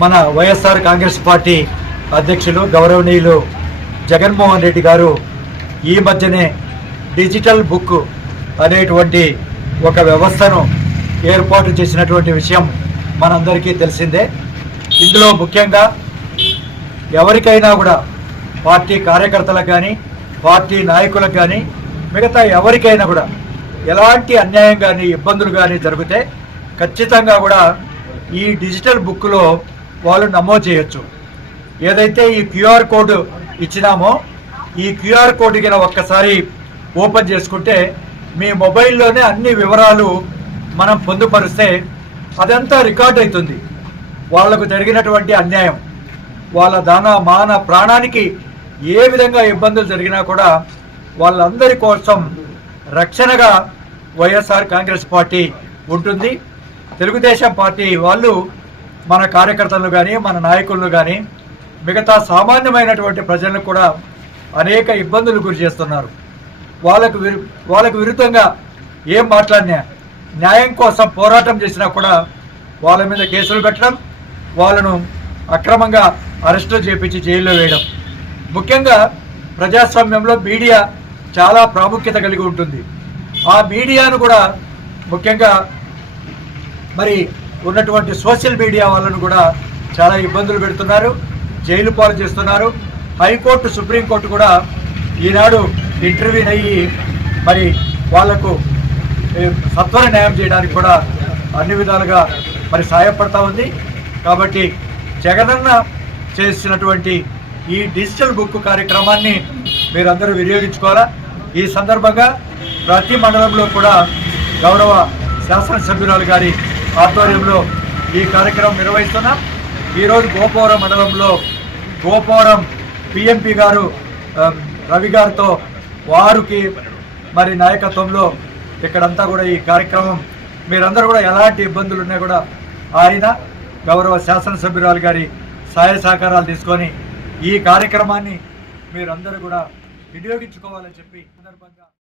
మన వైఎస్ఆర్ కాంగ్రెస్ పార్టీ అధ్యక్షులు గౌరవనీయులు జగన్మోహన్ రెడ్డి గారు ఈ మధ్యనే డిజిటల్ బుక్ అనేటువంటి ఒక వ్యవస్థను ఏర్పాటు చేసినటువంటి విషయం మనందరికీ తెలిసిందే. ఇందులో ముఖ్యంగా ఎవరికైనా కూడా పార్టీ కార్యకర్తలకు కానీ పార్టీ నాయకులకు కానీ మిగతా ఎవరికైనా కూడా ఎలాంటి అన్యాయం కానీ ఇబ్బందులు కానీ జరిగితే ఖచ్చితంగా కూడా ఈ డిజిటల్ బుక్లో వాళ్ళు నమోదు చేయొచ్చు. ఏదైతే ఈ క్యూఆర్ కోడ్ ఇచ్చినామో ఈ క్యూఆర్ కోడ్ కింద ఒక్కసారి ఓపెన్ చేసుకుంటే మీ మొబైల్లోనే అన్ని వివరాలు మనం పొందుపరిస్తే అదంతా రికార్డ్ అవుతుంది. వాళ్ళకు జరిగినటువంటి అన్యాయం వాళ్ళ దాన మాన ప్రాణానికి ఏ విధంగా ఇబ్బందులు జరిగినా కూడా వాళ్ళందరి కోసం రక్షణగా వైఎస్ఆర్ కాంగ్రెస్ పార్టీ ఉంటుంది. తెలుగుదేశం పార్టీ వాళ్ళు మన కార్యకర్తలను కానీ మన నాయకులను కానీ మిగతా సామాన్యమైనటువంటి ప్రజలను కూడా అనేక ఇబ్బందులు గురి చేస్తున్నారు. వాళ్ళకు విరు వాళ్ళకు విరుద్ధంగా ఏం మాట్లాడినా న్యాయం కోసం పోరాటం చేసినా కూడా వాళ్ళ మీద కేసులు పెట్టడం వాళ్ళను అక్రమంగా అరెస్టు చేపించి జైల్లో వేయడం. ముఖ్యంగా ప్రజాస్వామ్యంలో మీడియా చాలా ప్రాముఖ్యత కలిగి ఉంటుంది. ఆ మీడియాను కూడా ముఖ్యంగా మరి ఉన్నటువంటి సోషల్ మీడియా వాళ్ళను కూడా చాలా ఇబ్బందులు పెడుతున్నారు జైలు పాలు చేస్తున్నారు. హైకోర్టు సుప్రీంకోర్టు కూడా ఈనాడు ఇంటర్వ్యూ అయ్యి మరి వాళ్ళకు సత్వర న్యాయం చేయడానికి కూడా అన్ని విధాలుగా మరి సహాయపడతా ఉంది. కాబట్టి జగనన్న చేసినటువంటి ఈ డిజిటల్ బుక్ కార్యక్రమాన్ని మీరందరూ వినియోగించుకోవాలా? ఈ సందర్భంగా ప్రతి మండలంలో కూడా గౌరవ శాసనసభ్యురాలు గారి ఆధ్వర్యంలో ఈ కార్యక్రమం నిర్వహిస్తున్నాం. ఈరోజు గోపవరం మండలంలో గోపవరం పిఎంపి గారు రవి గారితో వారికి మరి నాయకత్వంలో ఇక్కడంతా కూడా ఈ కార్యక్రమం మీరందరూ కూడా ఎలాంటి ఇబ్బందులు ఉన్నా కూడా ఆయన గౌరవ శాసనసభ్యురాలు గారి సహాయ సహకారాలు తీసుకొని ఈ కార్యక్రమాన్ని మీరందరూ కూడా వినియోగించుకోవాలని చెప్పి సందర్భంగా